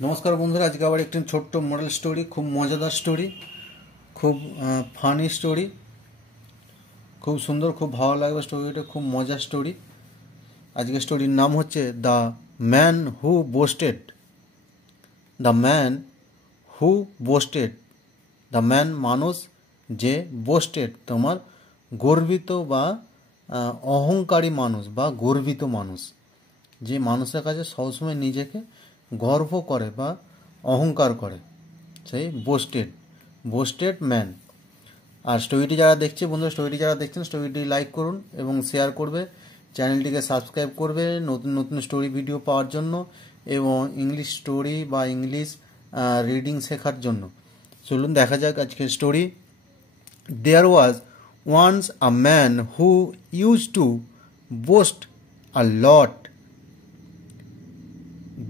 নমস্কার বন্ধুরা, আজকে আবার একটি ছোট্ট মডেল স্টোরি, খুব মজাদার স্টোরি, খুব ফানি স্টোরি, খুব সুন্দর, খুব ভালো লাগবে স্টোরিটা, খুব মজার স্টোরি। আজকে স্টোরির নাম হচ্ছে the man who boosted. The man who boosted. The man মানুষ যে বোস্টেড তোমার গর্বিত বা অহংকারী মানুষ বা গর্বিত মানুষ, যে মানুষের কাছে সবসময় নিজেকে গর্ব করে বা অহংকার করে, সেই বোস্টেড ম্যান। আর স্টোরিটি যারা দেখছে বন্ধুরা, স্টোরিটি যারা দেখছেন স্টোরিটি লাইক করুন এবং শেয়ার করবে, চ্যানেলটিকে সাবস্ক্রাইব করবে নতুন নতুন স্টোরি ভিডিও পাওয়ার জন্য এবং ইংলিশ স্টোরি বা ইংলিশ রিডিং শেখার জন্য। চলুন দেখা যাক আজকের story. There was once a man who use to boast a lot.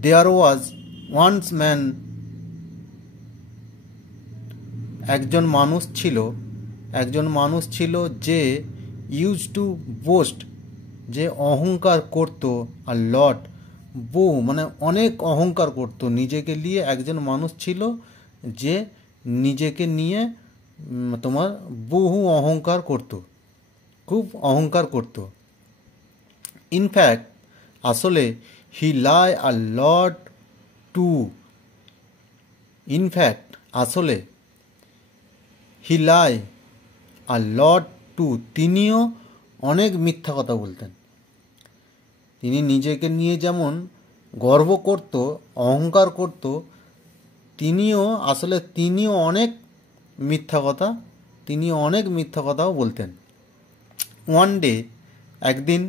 There was once man, একজন মানুষ ছিল যে ইউজ টু বোস্ট, যে অহংকার করত, আর লট বহু মানে অনেক অহংকার করত নিজেকে নিয়ে। একজন মানুষ ছিল যে নিজেকে নিয়ে তোমার বহু অহংকার করত, খুব অহংকার করত। ইনফ্যাক্ট আসলে হি লাই আ লট টু। ইনফ্যাক্ট আসলে হি লাই আ লট টু, তিনিও অনেক মিথ্যা কথা বলতেন। তিনি নিজেকে নিয়ে যেমন গর্ব করত, অহংকার করত, তিনিও অনেক মিথ্যা কথাও বলতেন। ওয়ান ডে, একদিন,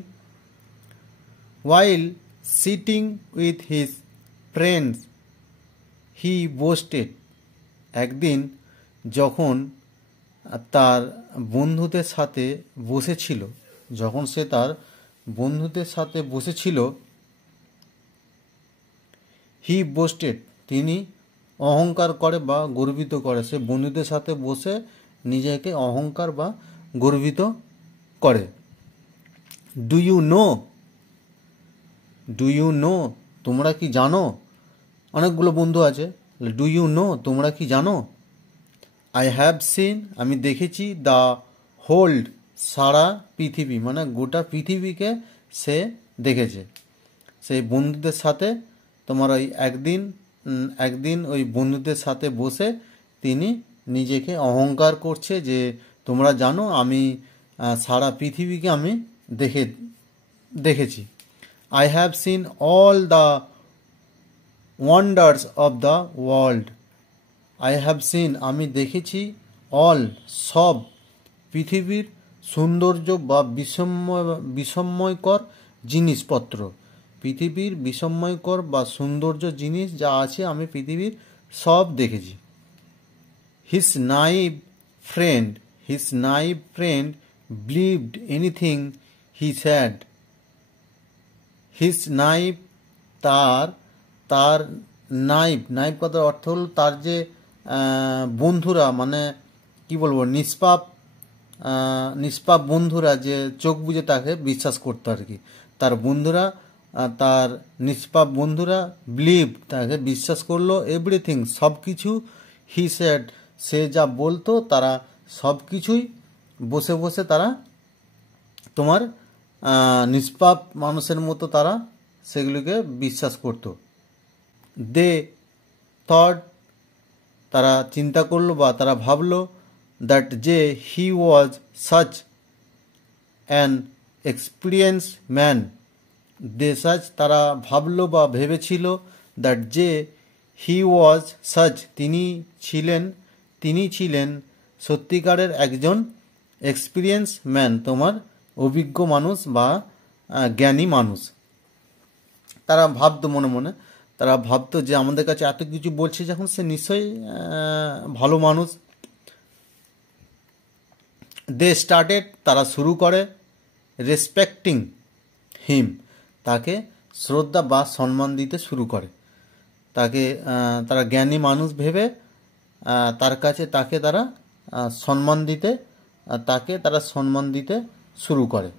while sitting with his friends he boasted, একদিন যখন তার বন্ধুদের সাথে বসেছিল, হি বোস্টেড, তিনি অহংকার করে বা গর্বিত করে। সে বন্ধুদের সাথে বসে নিজেকে অহংকার বা গর্বিত করে। ডু ইউ নো, তোমরা কি জানো? অনেকগুলো বন্ধু আছে। ডু ইউ নো, তোমরা কি জানো? আই হ্যাভ সিন, আমি দেখেছি, দ্য হোল্ড, সারা পৃথিবী, মানে গোটা পৃথিবীকে সে দেখেছে। সেই বন্ধুদের সাথে তোমার ওই একদিন ওই বন্ধুদের সাথে বসে তিনি নিজেকে অহংকার করছে যে তোমরা জানো আমি সারা পৃথিবীকে আমি দেখেছি। I have seen all the wonders of the world. I have seen, আমি দেখেছি, all, সব, পৃথিবীর সৌন্দর্য বা বিস্ময়কর জিনিসপত্র, পৃথিবীর বিস্ময়কর বা সৌন্দর্য জিনিস যা আছে আমি পৃথিবীর সব দেখেছি। His naive friend believed anything he said. His naive, তার নাইভ কথার অর্থ হল তার যে বন্ধুরা, মানে কি বলবো, নিষ্পাপ বন্ধুরা যে চোখ বুজে তাকে বিশ্বাস করতো আর কি। তার নিষ্পাপ বন্ধুরা বিলিভ, তাকে বিশ্বাস করলো, এভরিথিং, সব কিছু, হি সেড, সে যা বলতো তারা সব কিছুই বসে বসে তারা তোমার নিষ্পাপ মানুষের মতো তারা সেগুলিকে বিশ্বাস করত। দে থট, তারা চিন্তা করলো বা তারা ভাবলো, দ্যাট যে he was such an experience man. তারা ভাবলো বা ভেবেছিল, দ্যাট যে হি ওয়াজ সাচ, তিনি ছিলেন সত্যিকারের একজন এক্সপিরিয়েন্স ম্যান, তোমার অভিজ্ঞ মানুষ বা জ্ঞানী মানুষ। তারা ভাবতো মনে মনে, তারা ভাবতো যে আমাদের কাছে এত কিছু বলছে যখন, সে নিশ্চয়ই ভালো মানুষ। দে স্টার্টেড, তারা শুরু করে, রেসপেক্টিং হিম, তাকে শ্রদ্ধা বা সম্মান দিতে শুরু করে। তারা জ্ঞানী মানুষ ভেবে তাকে তারা সম্মান দিতে শুরু করে।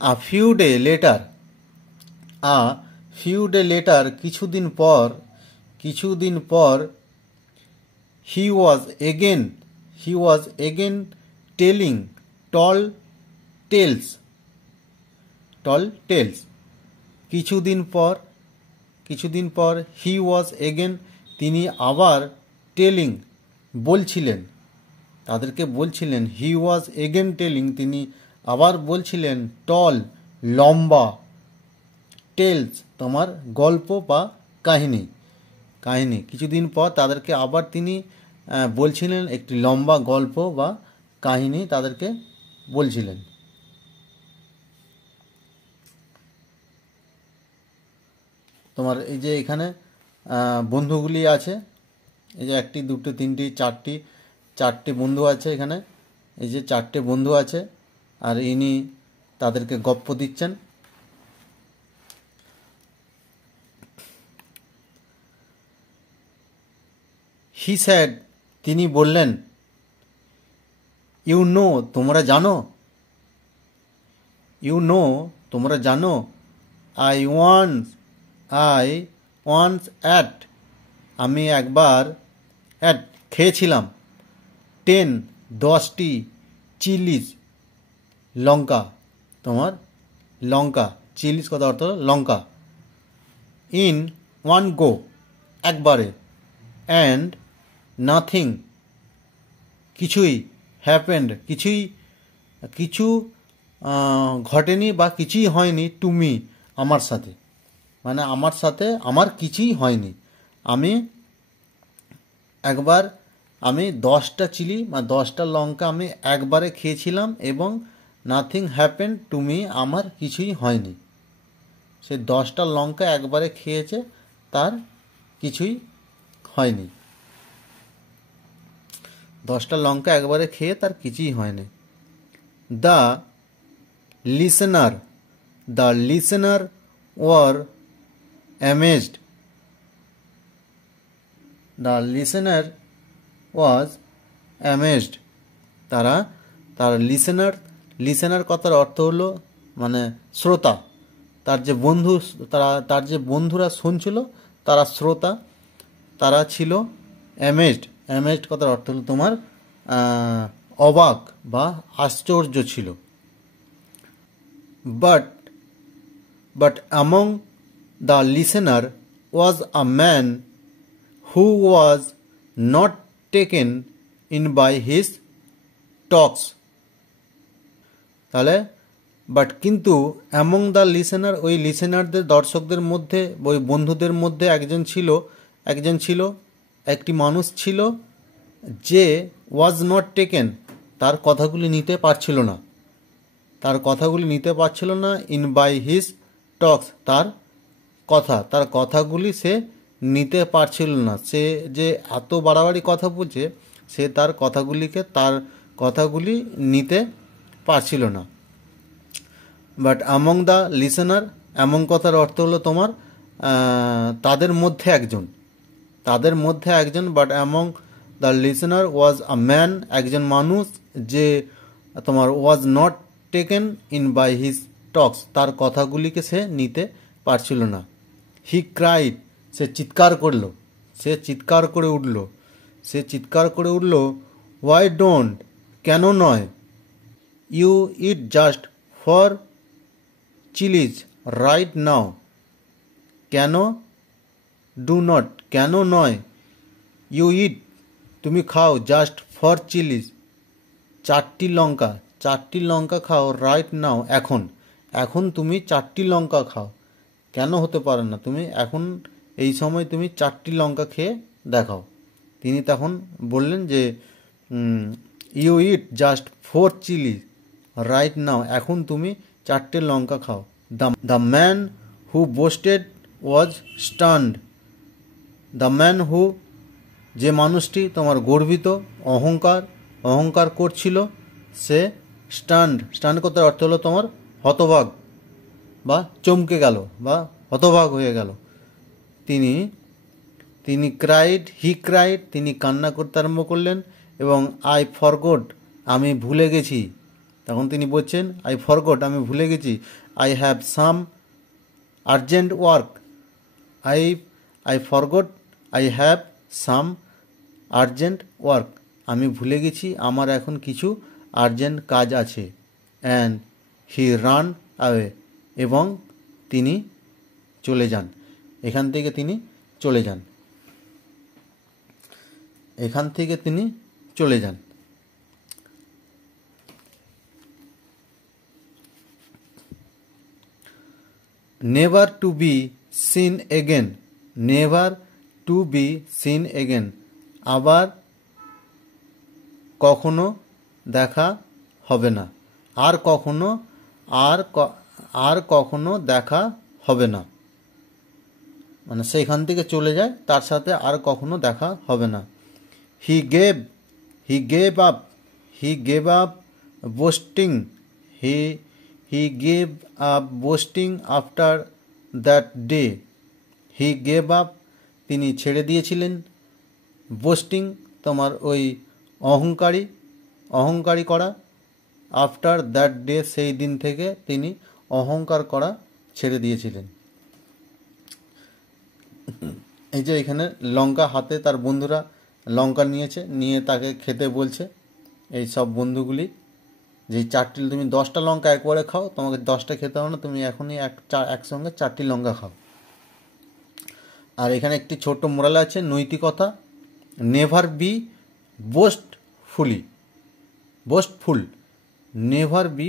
A few few day letter, কিছুদিন পর he was again telling tall tales. কিছুদিন পর he was again, তিনি আবার telling, বলছিলেন, তাদেরকে বলছিলেন, he was again telling, তিনি আবার বলছিলেন, tall, লম্বা, tales, তোমার গল্প বা কাহিনী। কিছুদিন পর তাদেরকে আবার তিনি বলছিলেন একটি লম্বা গল্প বা কাহিনী তাদেরকে বলছিলেন। তোমার এই যে এখানে বন্ধুগুলি আছে, এই যে 1 2 3 4টি বন্ধু আছে এখানে, এই যে 4টে বন্ধু আছে, আর ইনি তাদেরকে গপ্প দিচ্ছেন। হি স্যাড, তিনি বললেন, ইউ নো, তোমরা জানো, আই ওয়ান্স অ্যাট, আমি একবার খেয়েছিলাম 10টি চিলিজ, লঙ্কা, তোমার লঙ্কা, চিলিজ কথা অর্থ লঙ্কা, ইন ওয়ান গো, একবারে, অ্যান্ড নাথিং, কিছুই, হ্যাপেন্ড, কিছু ঘটেনি বা কিছুই হয়নি, টু মি, আমার সাথে, মানে আমার সাথে আমার কিছুই হয়নি। আমি 10টা চিলি বা 10টা লঙ্কা আমি একবারে খেয়েছিলাম এবং নাথিং হ্যাপেন্ড টু মি, আমার কিছুই হয়নি। সে 10টা লঙ্কা একবারে খেয়েছে, তার কিছুই হয়নি। 10টা লঙ্কা একবারে খেয়ে তার কিছুই হয়নি। দ্য লিসেনার ওয়ার অ্যামেজড, তার লিসেনার কথার অর্থ হলো মানে শ্রোতা, তার যে বন্ধুরা শুনছিল তারা শ্রোতা, তারা ছিল অ্যামেজড কথার অর্থ হলো তোমার অবাক বা আশ্চর্য ছিল। But among the listener was a man who was not taken in by his talks. তাহলে কিন্তু অ্যামং দ্য লিসেনার, ওই লিসেনারদের, দর্শকদের মধ্যে, ওই বন্ধুদের মধ্যে একটি মানুষ ছিল যে ওয়াজ নট টেকেন, তার কথাগুলি নিতে পারছিল না, ইন বাই হিজ টক্স, তার কথাগুলি সে নিতে পারছিল না। সে যে এত বাড়াবাড়ি কথা বলছে, সে তার কথাগুলি নিতে পারছিল না। But among the listener, among কথার অর্থ হলো তোমার তাদের মধ্যে একজন, but among the listener was a man, একজন মানুষ যে তোমার was not taken in by his talks, তার কথাগুলিকে সে নিতে পারছিল না। হি ক্রাইড, সে চিৎকার করে উঠল, হোয়াই ডোন্ট, কেন নয়, you eat just for chillies right now, কেন, ডু নট, কেন নয়, ইউ ইট, তুমি খাও, জাস্ট ফর চিলিজ, 4টি লঙ্কা খাও, রাইট নাও, এখন তুমি 4টি লঙ্কা খাও, কেন হতে পারে না, তুমি এখন এই সময় তুমি 4টি লঙ্কা খেয়ে দেখাও। তিনি তখন বললেন যে you eat just 4 chillies right now, এখন তুমি 4টে লঙ্কা খাও। The man who boasted was stunned, the man who, যে মানুষটি তোমার গর্বিত, অহংকার করছিল, সে স্টান্ড করতে অর্থ হলো তোমার হতভাগ বা চমকে গেল বা হতভাগ হয়ে গেল। তিনি ক্রাইড, তিনি কান্না করতে আরম্ভ করলেন, এবং আই ফরগট, আমি ভুলে গেছি, তখন তিনি বলছেন আই ফরগট, আমি ভুলে গেছি, I have some urgent work, I forgot I have some urgent work. আমি ভুলে গেছি আমার এখন কিছু আর্জেন্ট কাজ আছে। অ্যান্ড হি রান অ্যাওয়ে, এবং তিনি চলে যান। এখান থেকে তিনি চলে যান। এখান থেকে তিনি চলে যান। Never to be seen again, never to be seen again, আবার কখনো দেখা হবে না, আর কখনো আর কখনো দেখা হবে না, মানে সেইখান থেকে চলে যায়, তার সাথে আর কখনো দেখা হবে না। He gave up boosting, he gave up boosting after that day. He gave up, তিনি ছেড়ে দিয়েছিলেন। বোস্টিং তোমার ওই অহংকারী করা। আফটার দ্যাট ডে, সেই দিন থেকে তিনি অহংকার করা ছেড়ে দিয়েছিলেন। এই যে এখানে লঙ্কা হাতে তার বন্ধুরা লঙ্কা নিয়ে তাকে খেতে বলছে। এই সব বন্ধুগুলি যে চারটি, তুমি 10টা লঙ্কা একবারে খাও, তোমাকে 10টা খেতে হবে না, তুমি এখনই একসঙ্গে 4টি লঙ্কা খাও। আর এখানে একটি ছোট্ট মোরাল আছে, নৈতিকতা। Never be boastful, never be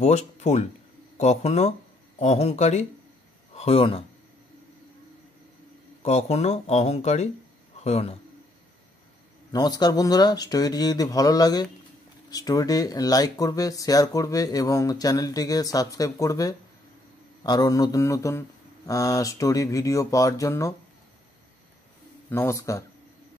boastful, কখনো অহংকারী হইও না, নমস্কার বন্ধুরা, স্টোরিটি যদি ভালো লাগে স্টোরিটি লাইক করবে, শেয়ার করবে এবং চ্যানেলটিকে সাবস্ক্রাইব করবে আরও নতুন নতুন স্টোরি ভিডিও পাওয়ার জন্য। নমস্কার।